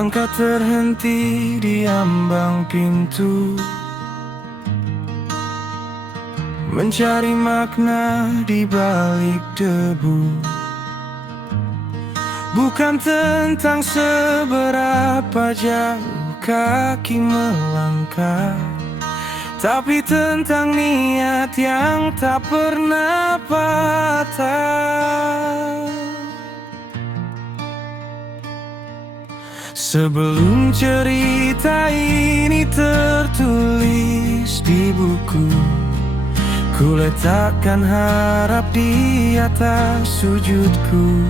Langkah terhenti di ambang pintu, mencari makna di balik debu. Bukan tentang seberapa jauh kaki melangkah, tapi tentang niat yang tak pernah patah. Sebelum cerita ini tertulis di buku, ku letakkan harap di atas sujudku.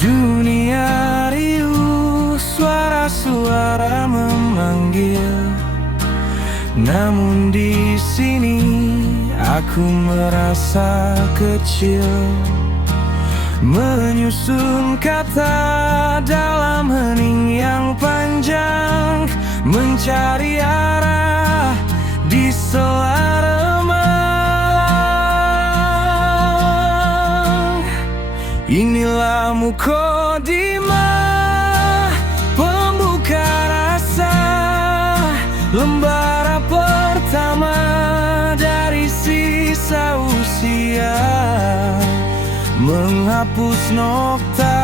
Dunia riuh, suara-suara memanggil, namun di sini aku merasa kecil. Menyusun kata dalam hening yang panjang, mencari arah di sela remang. Inilah Mukodimah, pembuka rasa, lembaran pertama dari sisa usia. Menghapus nokta,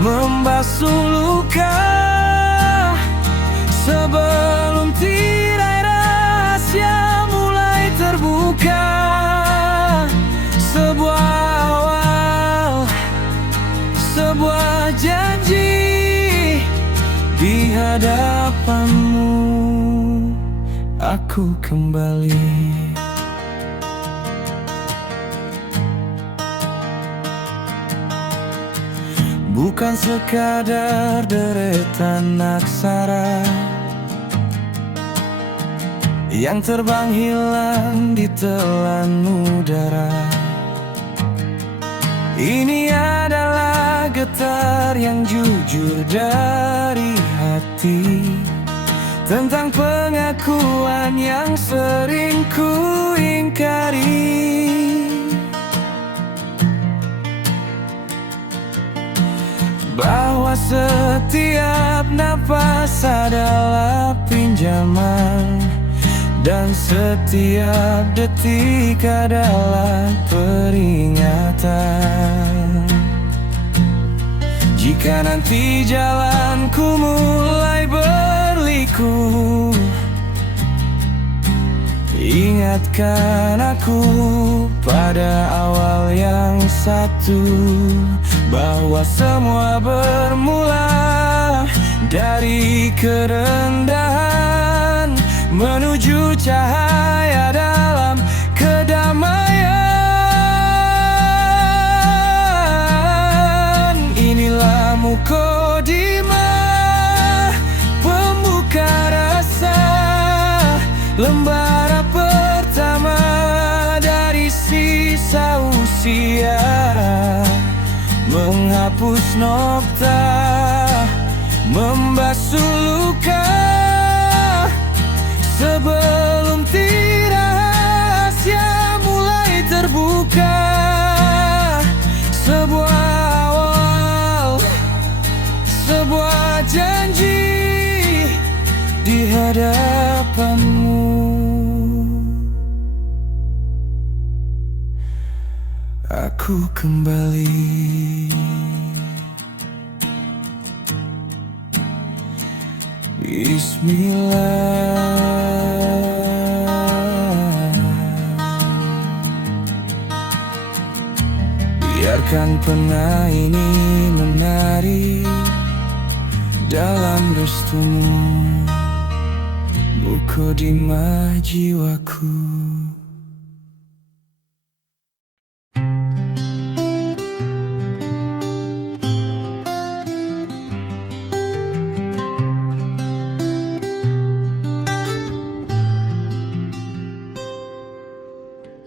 membasuh luka, sebelum tirai rahasia mulai terbuka. Sebuah awal, sebuah janji, di hadapanmu aku kembali. Bukan sekadar deretan aksara yang terbang hilang di telan udara. Ini adalah getar yang jujur dari hati, tentang pengakuan yang sering ku ingkari. Bahwa setiap napas adalah pinjaman, dan setiap detik adalah peringatan. Jika nanti jalanku mulai berliku, ingatkan aku pada awal yang satu, bahwa semua bermula dari kerendahan menuju cahaya dalam kedamaian. Inilah Mukodimah, pembuka rasa, lembaran pertama dari sisa usia. Menghapus nokta, membasuh luka, sebelum tirai rahasia mulai terbuka. Sebuah awal, sebuah janji, di hadapanmu aku kembali. Bismillah. Biarkan pena ini menari dalam restumu, Mukodimah jiwaku.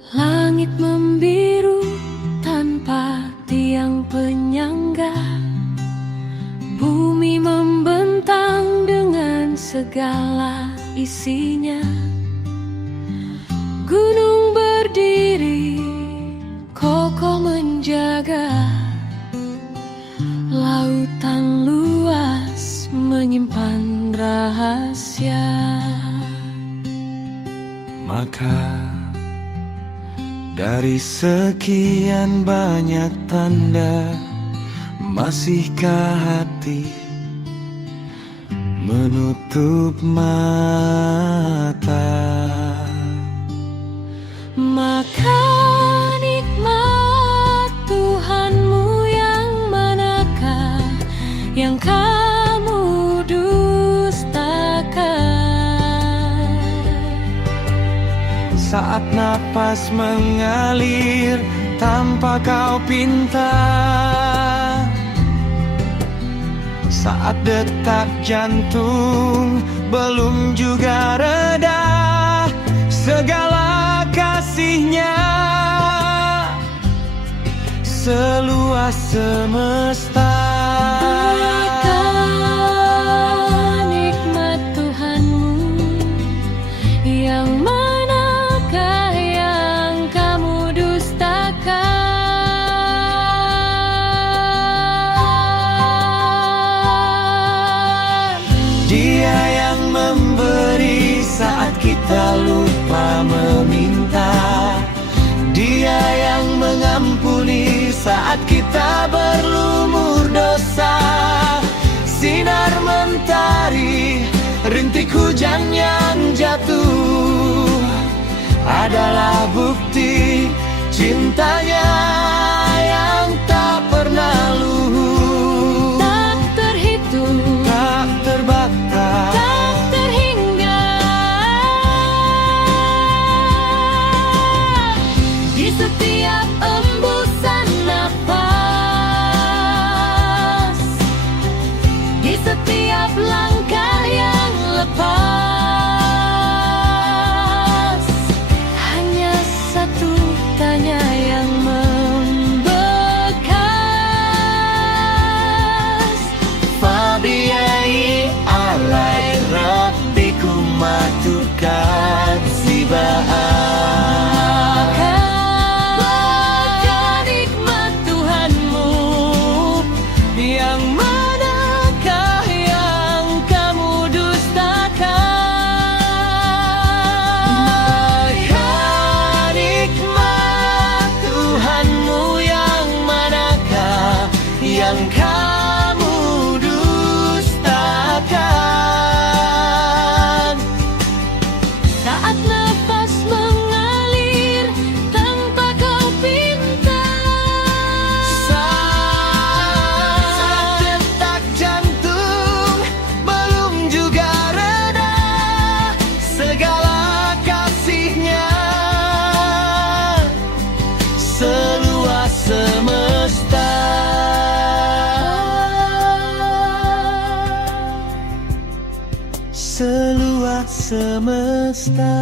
Langit membiru tanpa tiang penyangga, bumi membentang dengan segala isinya. Gunung berdiri kokoh menjaga, Lautan luas menyimpan rahasia. Maka dari sekian banyak tanda, masihkah hati menutup mata? Maka nikmat Tuhanmu yang manakah yang kamu dustakan? Saat napas mengalir tanpa kau pinta, saat detak jantung belum juga reda, segala kasihnya seluas semesta. Maka nikmat Tuhanmu yang manakah yang kamu dustakan? Dia yang memberi saat kita lupa meminta. Dia yang mengampuni saat kita berlumur dosa. Sinar mentari, rintik hujan yang jatuh adalah bukti cintanya yang tak pernah luhur, Tak terhitung, tak terbatas. tak terhingga. Di setiap embusan nafas, di setiap langkah yang lepas, hanya satu tanya yang membekas. Fabiai alai rabbiku matukat sibaan. Maka nikmat Tuhanmu Yang manakah yang kamu dustakan? Maka nikmat Tuhanmu yang manakah yang kamu dustakan? saat nafas mengalir tanpa kau pinta. Saat detak jantung belum juga reda, segala kasihnya seluas semesta. Seluas semesta.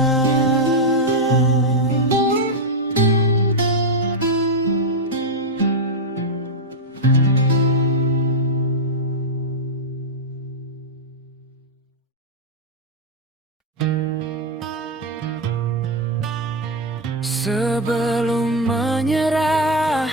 Sebelum menyerah,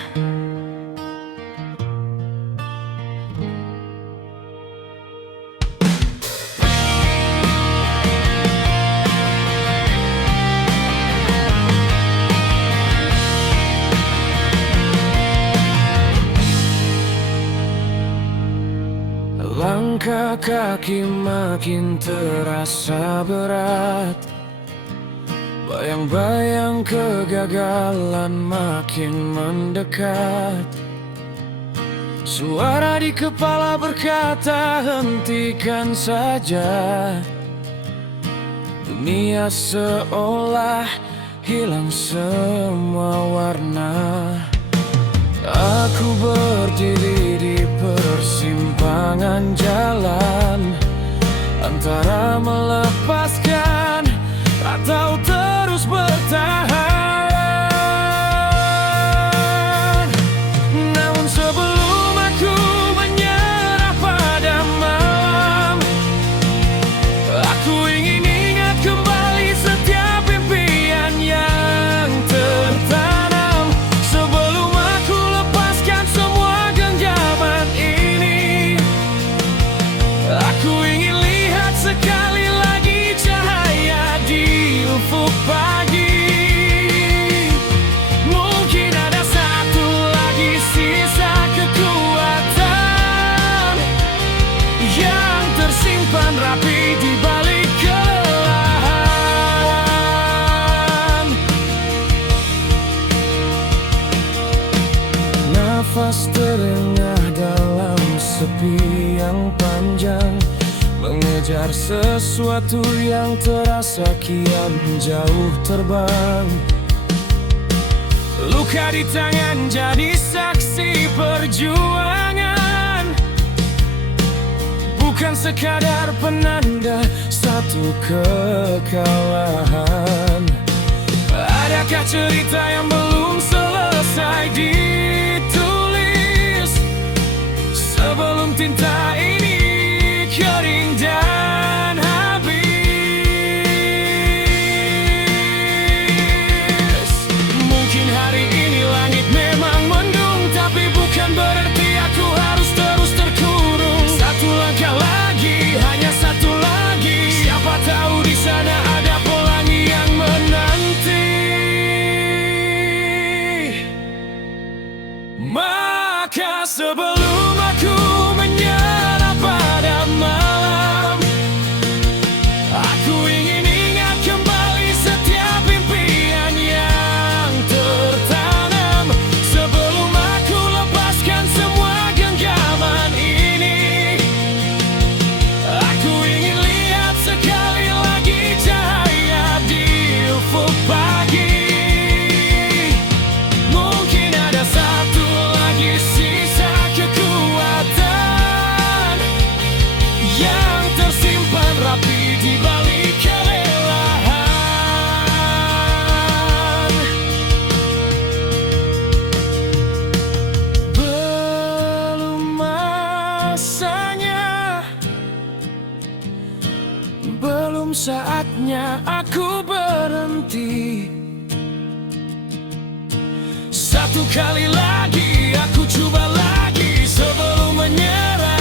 langkah kaki makin terasa berat, bayang-bayang kegagalan makin mendekat. Suara di kepala berkata hentikan saja. Dunia seolah hilang semua warna. Aku berdiri di persimpangan jalan, antara melepaskan atau terus bertahan. Namun sebelum aku menyerah pada malam, aku ingin ingat kembali setiap impian yang tertanam. Sebelum aku lepaskan semua genggaman ini, tersimpan rapi di balik kelelahan. Nafas terengah dalam sepi yang panjang, mengejar sesuatu yang terasa kian jauh terbang. Luka di tangan jadi saksi perjuangan, bukan sekadar penanda satu kekalahan. Adakah cerita yang belum selesai ditulis sebelum tinta ini kering dan habis? Mungkin hari ini langit memang mendung, tapi bukan berarti aku harus terus terkurung. Satu langkah lagi, hanya satu lagi. Siapa tahu di sana ada pelangi yang menanti. Maka sebelum aku menyerah pada malam, aku ingin ingat kembali setiap impian yang tertanam. Sebelum aku lepaskan semua genggaman ini, aku ingin lihat sekali lagi cahaya di ufuk pagi. Mungkin ada satu lagi sisa kekuatan yang tersimpan rapi di balik kelelahan. Belum masanya, belum saatnya aku berhenti. Satu kali lagi aku coba lagi sebelum menyerah.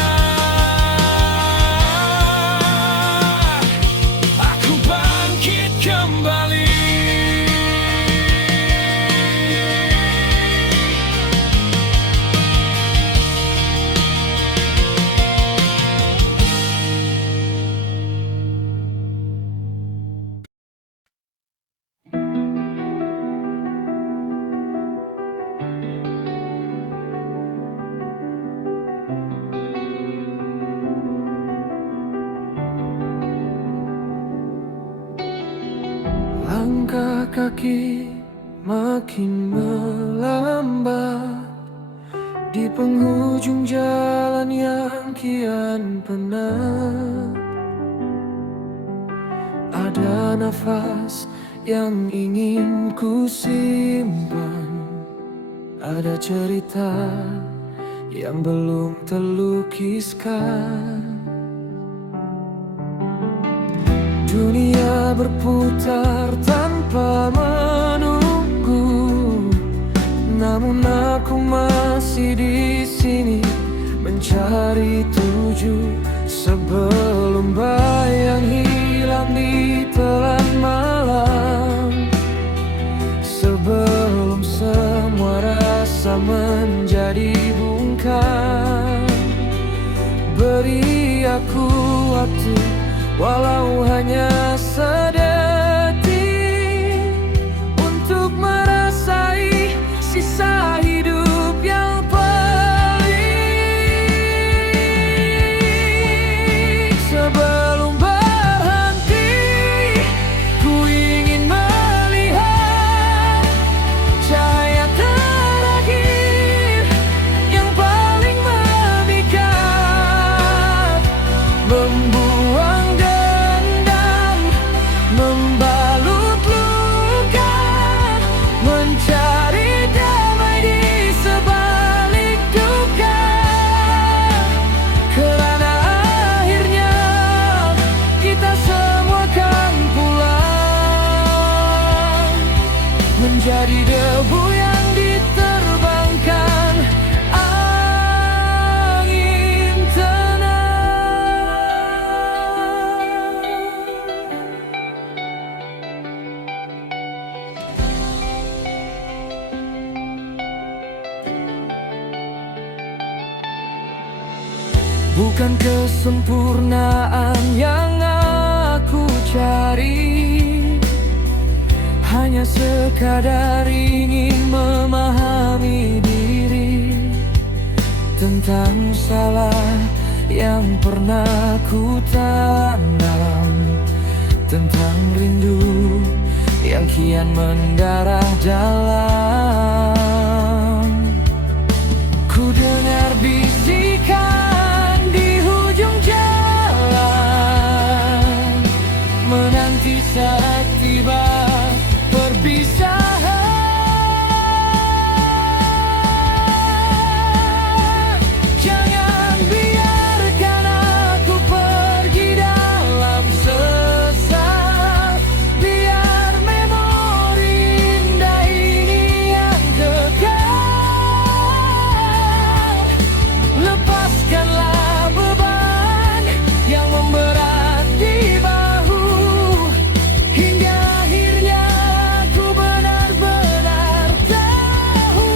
Aku bangkit kembali. Langkah kaki makin melambat di penghujung jalan yang kian penat. Ada nafas yang ingin ku simpan, ada cerita yang belum terlukiskan. Dunia berputar tanpa menunggu, namun aku masih di sini mencari tujuh. Sebelum bayang hilang di telan malam, sebelum semua rasa menjadi bungkam, beri aku waktu, walau hanya sedetik, untuk merasai sisa hidup yang pelik. Sebelum berhenti, ku ingin melihat cahaya terakhir yang paling memikat, membuang dendam, membalut luka, mencari damai di sebalik duka. Karena akhirnya kita semua kan pulang, menjadi debu yang diterbangkan angin tenang. Bukan kesempurnaan yang aku cari, hanya sekadar ingin memahami diri tentang salah yang pernah ku tanam, tentang rindu yang kian mendarah dalam. Ku dengar bisikan di ujung jalan, menanti saat tiba perpisahan. Jangan biarkan aku pergi dalam sesal, biar memori indah ini yang kekal. Lepaskanlah beban yang memberat di bahu, hingga akhirnya aku benar-benar tahu.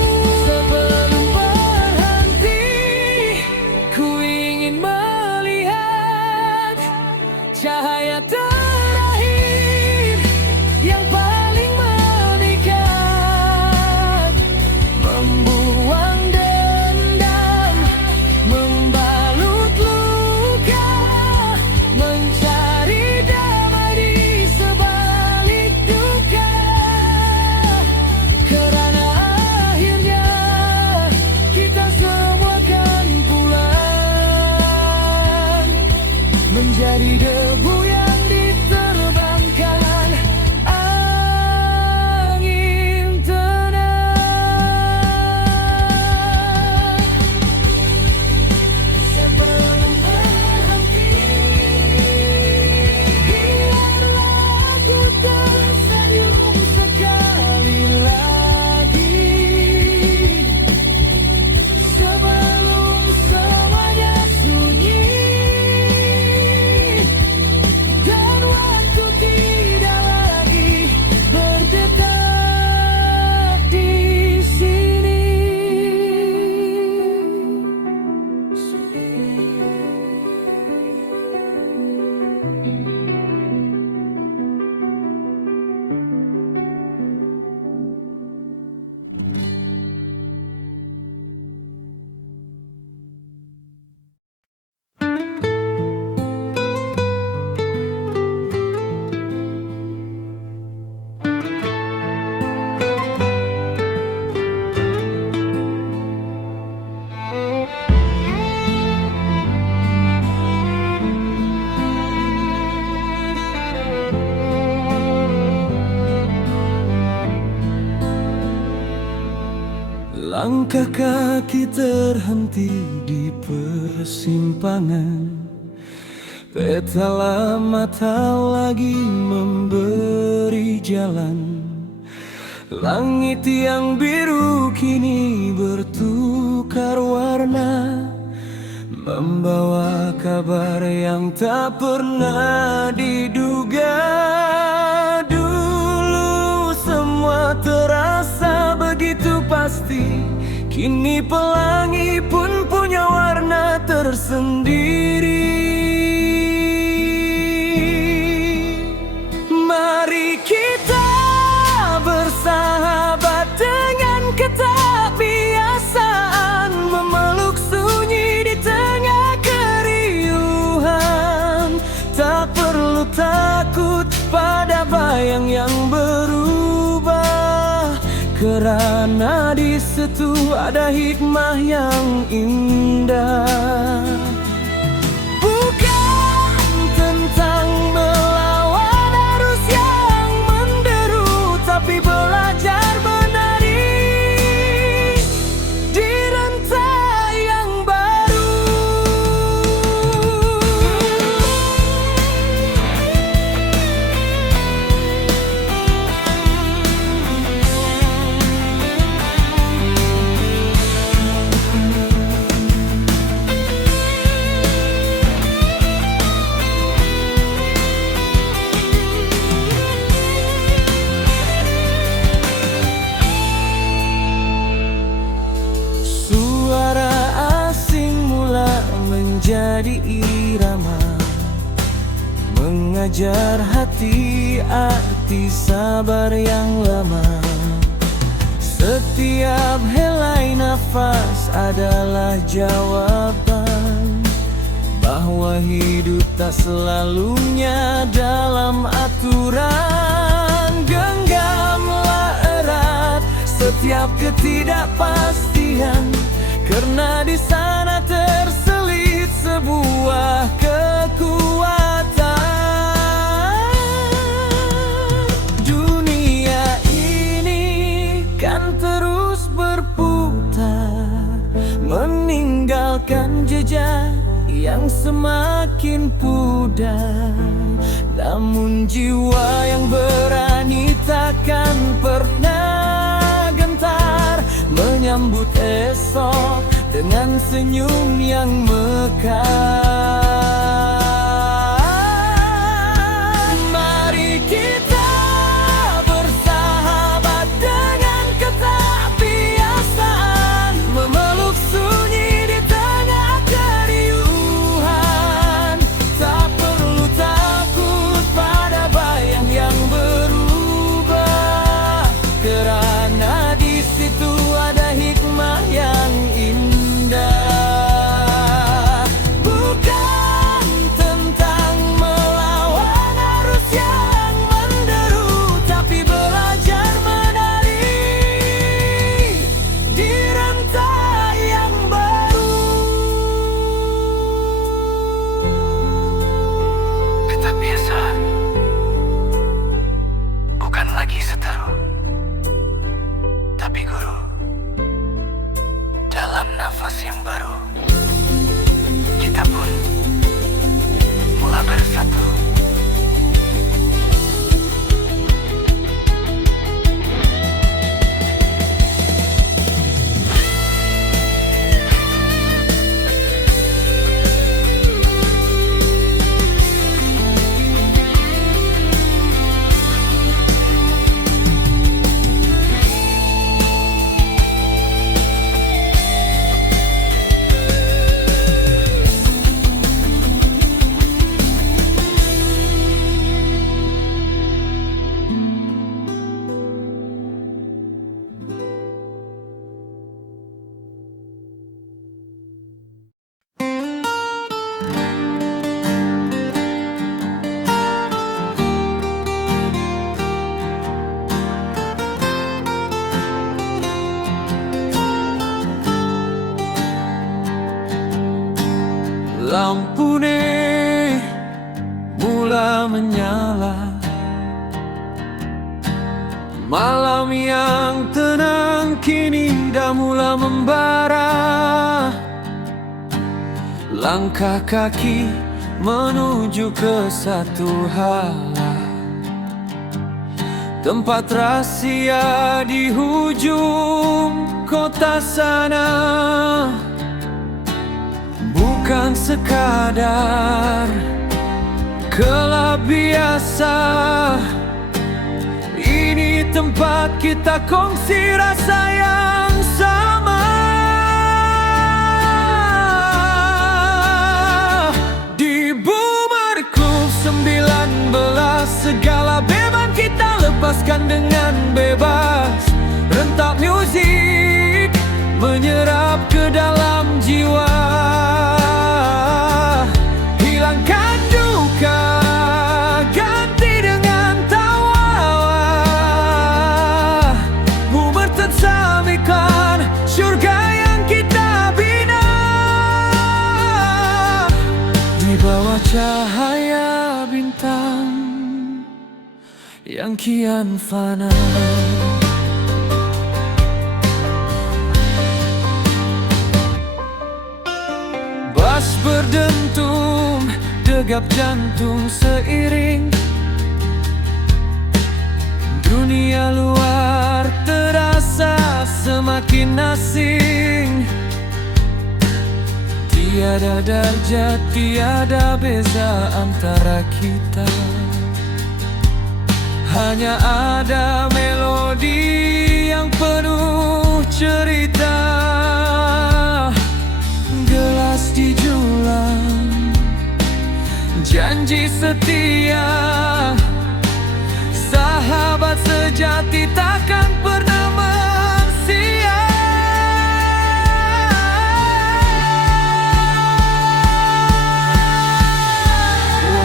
Sebelum berhenti, ku ingin melihat cahaya terakhir yang paling memikat, membuang dendam, membalut luka, mencari damai di sebalik duka. Karena akhirnya kita semua kan pulang, menjadi debu yang diterbangkan angin tenang. Sebelum berhenti, biarlah aku tersenyum sekali lagi, sebelum semuanya sunyi dan waktu tidak lagi berdetak di sini. Langkah kaki terhenti di persimpangan, peta mata lagi memberi jalan. Langit yang biru kini bertukar warna, membawa kabar yang tak pernah diduga. Dulu semua terasa begitu pasti, kini pelangi pun punya warna tersendiri. Mari kita bersahabat dengan kebiasaan, memeluk sunyi di tengah keriuhan. Tak perlu takut pada bayang yang berubah, karena di situ ada hikmah yang indah. Bukan tentang melawan arus yang menderu, tapi belajar menari di rantai yang baru. menjadi irama, mengajar hati arti sabar yang lama. Setiap helai nafas adalah jawaban bahwa hidup tak selalunya dalam aturan. Genggamlah erat setiap ketidakpastian, karena di sana terselip sebuah kekuatan. Dunia ini kan terus berputar, meninggalkan jejak yang semakin pudar. Namun jiwa yang berani takkan pernah gentar, menyambut esok dengan senyum yang mekar. Mari kita bersahabat dengan ketakbiasaan, memeluk sunyi di tengah keriuhan. Tak perlu takut pada bayang yang berubah, kerana di situ ada hikmah yang indah. Bukan tentang melawan arus yang menderu, tapi belajar menari di rantai yang baru. Ketakbiasaan bukan lagi seteru, tapi guru dalam nafas yang baru. Kita pun mulai bersatu. Lampu nih mula menyala, malam yang tenang kini dah mula membara. Langkah kaki menuju ke satu hala, tempat rahasia di hujung kota sana. Bukan sekadar kelab biasa, ini tempat kita kongsi rasa yang sama. Di Boomer Club 19, segala beban kita lepaskan dengan bebas. Rentak musik menyerap ke dalam jiwa, hilangkan duka, ganti dengan tawa. Boomer tersampaikan syurga yang kita bina, di bawah cahaya bintang yang kian fana. Bass berdentum, degap jantung seiring. Dunia luar terasa semakin asing. Tiada darjat, tiada beza antara kita. Hanya ada melodi yang penuh cerita. Gelas dijulang, setia. Sahabat sejati takkan pernah mensia.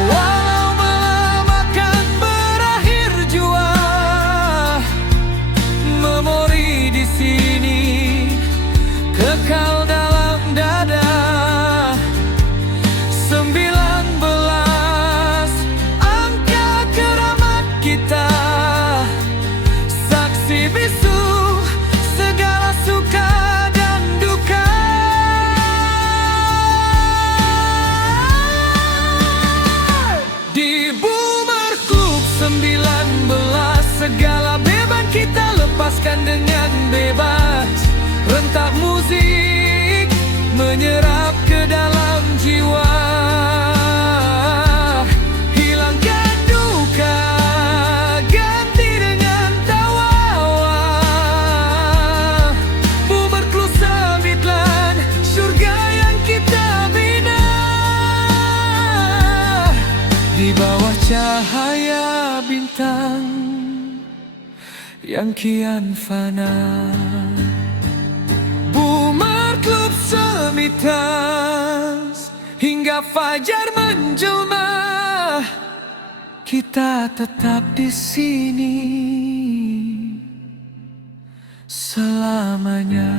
Walau malam akan berakhir jua, memori di sini kekal dalam dada. 19 angka keramat kita, saksi bisu segala suka dan duka. Di Boomer Club 19 segala beban kita lepaskan dengan bebas. Rentak musik menyerap ke dalam jiwa, hilangkan duka, ganti dengan tawa. Boomer Club 19, surga yang kita bina. Di bawah cahaya bintang yang kian fana, Boomer Club 19 hingga fajar menjelma, kita tetap di sini selamanya.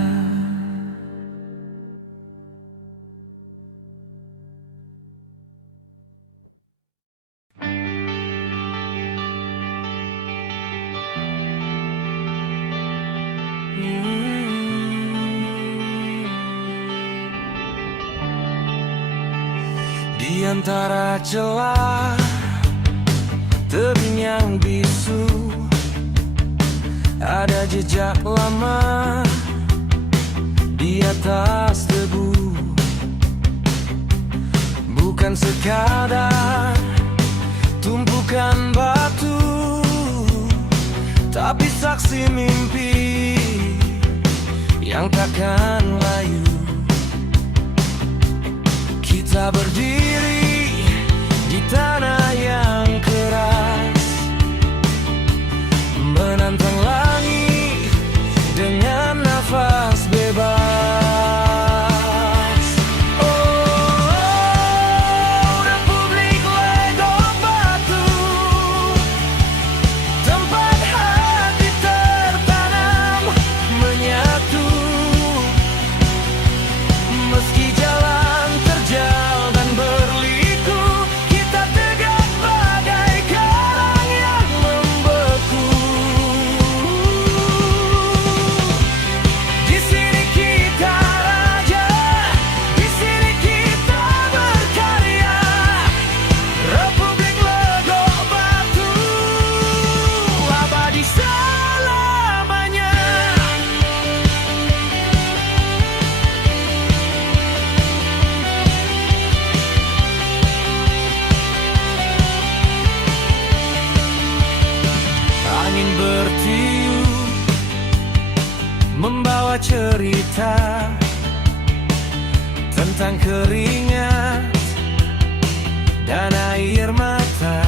Di antara celah tebing yang bisu, ada jejak lama di atas debu. Bukan sekadar tumpukan batu, tapi saksi mimpi yang takkan layu. Kita berdiri di tanah yang keras, menantang langit dengan nafas bebas. Oh, Republik Lego Batu, tempat hati tertanam menyatu. Meski jalan terjal dan berliku, kita tegak bagai karang yang membeku. Di sini kita raja, di sini kita berkarya. Republik Lego Batu, abadi selamanya. Angin bertiup membawa cerita tentang keringat dan air mata.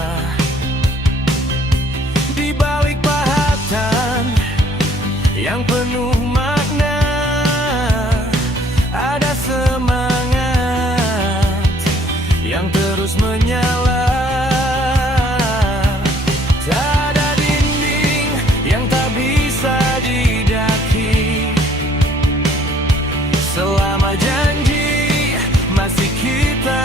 Di balik pahatan yang penuh makna, ada semangat yang terus menyala. Tak ada dinding yang tak bisa didaki, selama janji masih kita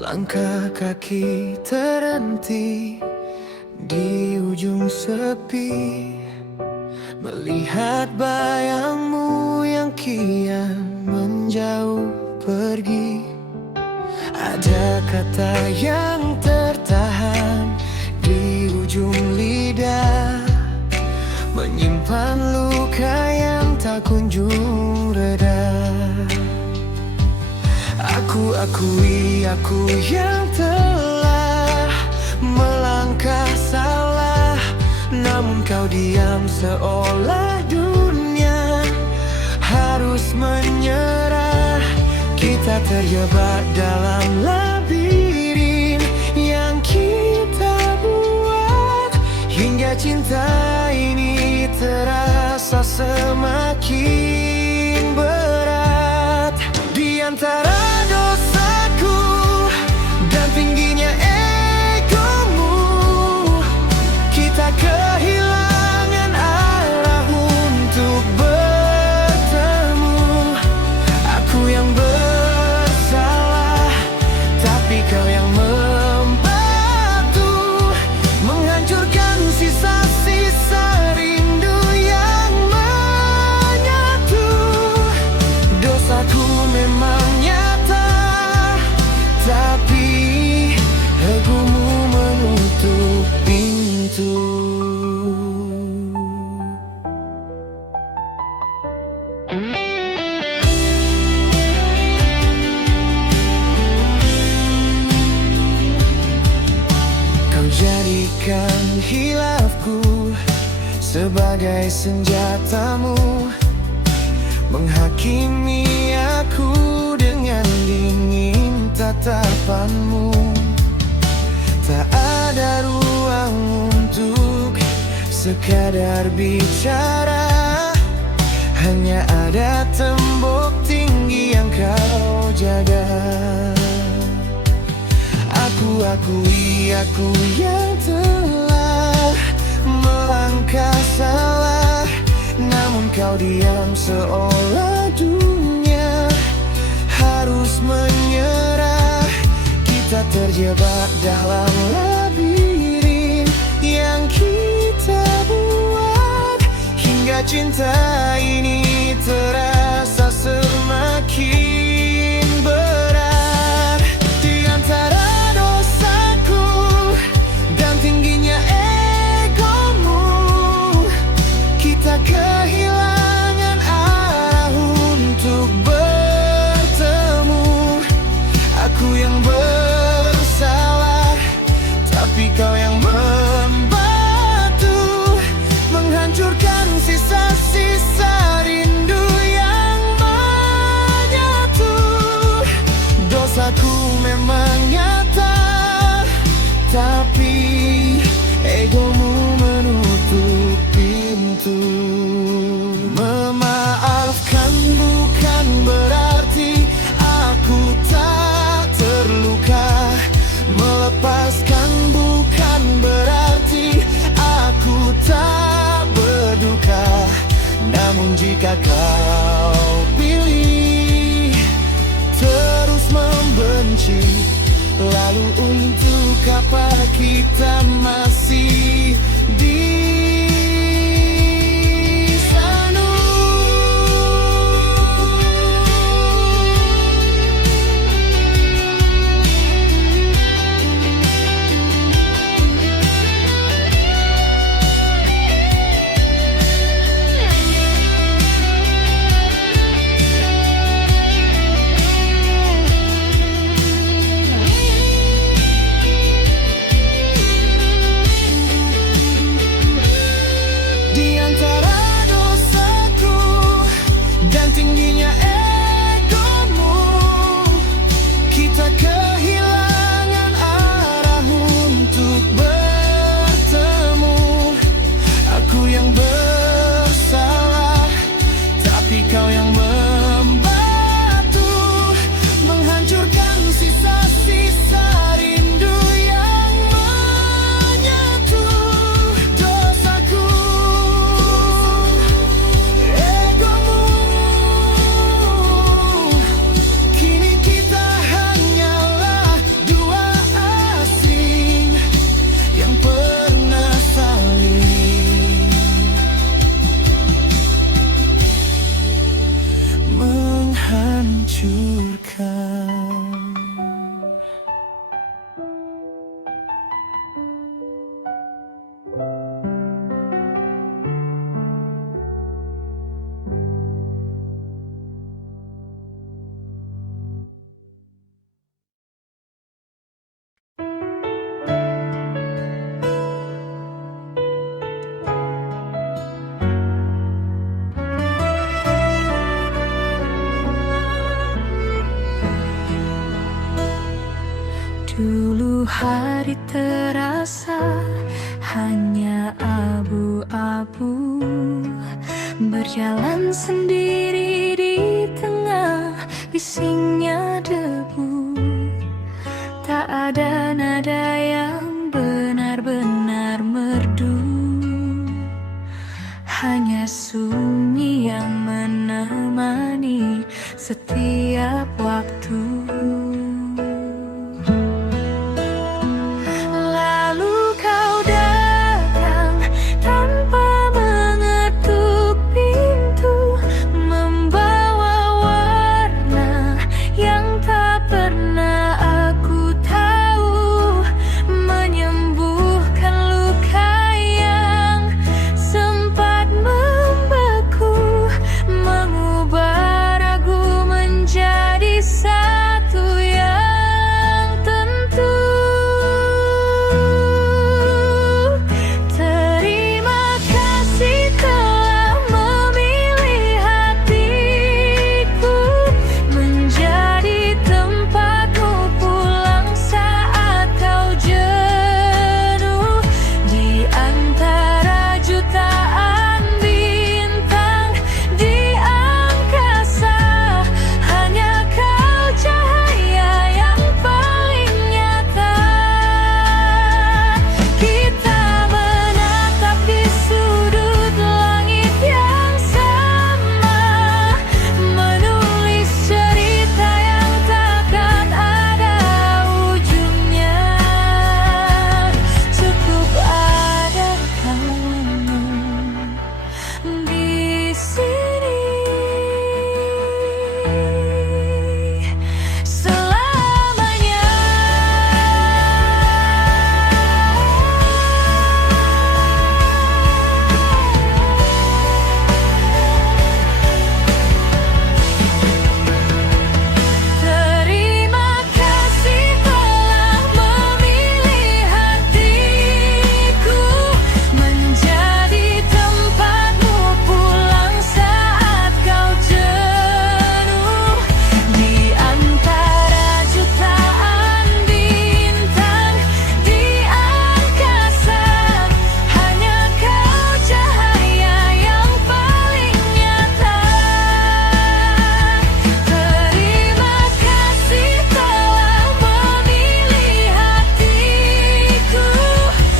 Langkah kaki terhenti di ujung sepi, melihat bayangmu yang kian menjauh pergi. Ada kata yang tertahan di ujung lidah, menyimpan luka yang tak kunjung reda. Aku akui aku yang telah melangkah salah, namun kau diam seolah dunia harus menyerah. Kita terjebak dalam labirin yang kita buat, hingga cinta ini terasa semakin berat. Di antara dosaku dan tingginya egomu, kita kehilangan arah untuk bertemu. Aku yang bersalah, tapi kau yang membantu menghancurkan sisa-sisa rindu yang menyatu. Dosaku memang nyata, tapi egomu menutup pintu. Kau jadikan hilafku sebagai senjatamu, menghakimi aku dengan dingin tatapanmu. Tak ada ruang untuk sekadar bicara, hanya ada tembok tinggi yang kau jaga. Aku akui aku yang telah melangkah salah, namun kau diam seolah dunia harus menyerah. Kita terjebak dalam labirin yang kita buat, hingga cinta ini terasa semakin berat. Di antara dosaku dan tingginya egomu, kita kehilangan arah untuk bertemu. Aku yang bersalah, tapi kau yang membantu menghancurkan sisa-sisa rindu yang menyatu. Dosaku memang nyata, tapi egomu menutup pintu. Memaafkan bukan berarti aku tak terluka, melepaskan bukan berarti aku tak berduka. Namun jika kau pilih terus membenci, lalu untuk apa kita masih di sana? Dulu hari terasa hanya abu-abu, berjalan sendiri di tengah bisingnya debu. Tak ada nada yang benar-benar merdu, hanya sunyi yang menemani setiap waktu. Lalu kau datang tanpa mengetuk pintu, membawa warna yang tak pernah aku tahu, menyembuhkan luka yang sempat membeku, mengubah ragu menjadi satu yang tentu. Terima kasih telah memilih hatiku menjadi tempatmu pulang saat kau jenuh. Di antara jutaan bintang di angkasa, hanya kau cahaya yang paling nyata. Kita menatap di sudut langit yang sama, menulis cerita yang takkan ada ujungnya. Cukup ada kamu di sini selamanya. Terima kasih telah memilih hatiku menjadi tempatmu pulang saat kau jenuh. Di antara jutaan bintang di angkasa, hanya kau cahaya yang paling nyata. Terima kasih telah memilih hatiku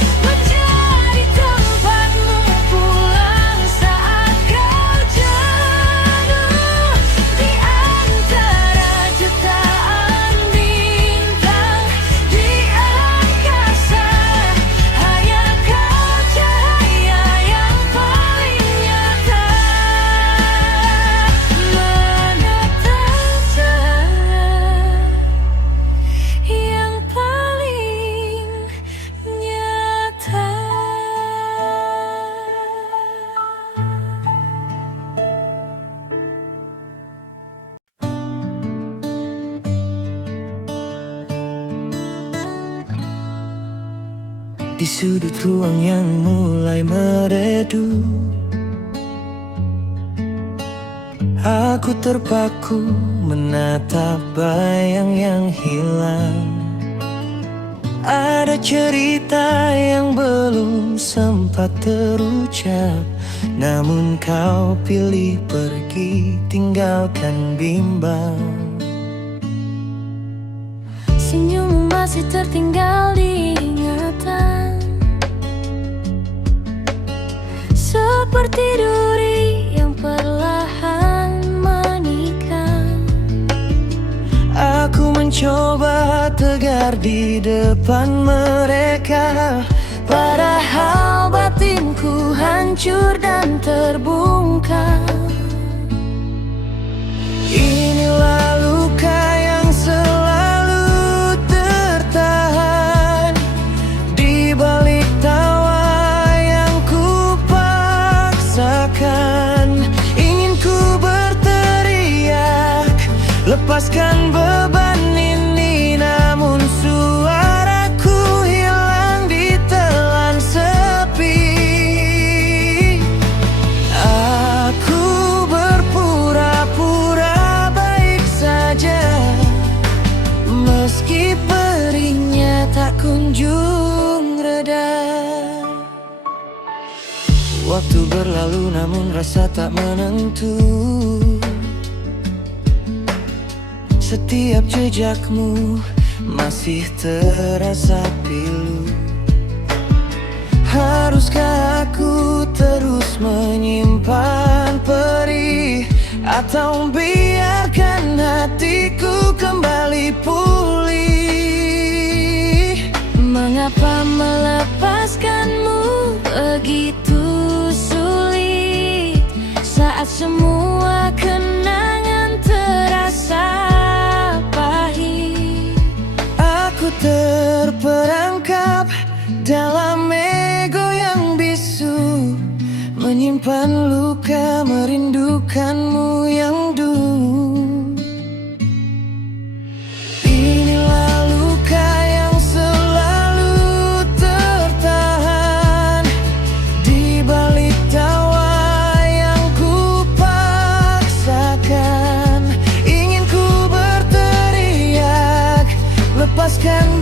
menjadi tempatmu pulang saat kau jenuh. Di antara jutaan bintang di angkasa, hanya kau cahaya yang paling nyata. Menatap cahaya yang paling nyata. Di sudut ruang yang mulai meredup, aku terpaku menatap bayang yang hilang. Ada cerita yang belum sempat terucap, namun kau pilih pergi tinggalkan bimbang. Senyummu masih tertinggal di ingatan, seperti duri yang perlahan menikam. Aku mencoba tegar di depan mereka, padahal batinku hancur dan terbungkam. Inilah luka yang selalu tertahan di balik tawa yang ku paksakan. Ingin ku berteriak, lepaskan beban ini, namun suaraku hilang di telan sepi. Aku berpura-pura baik saja, meski peringatan kunjung reda. Waktu berlalu namun rasa tak menentu. Setiap jejakmu masih terasa pilu. Haruskah aku terus menyimpan perih, atau biarkan hatiku kembali pulih? Mengapa melepaskanmu begitu sulit, saat semua kenangan terasa pahit? Aku terperangkap dalam ego yang bisu, menyimpan luka, merindukanmu yang dulu. Inilah luka yang selalu tertahan di balik tawa yang ku paksakan. Ingin ku berteriak, lepaskan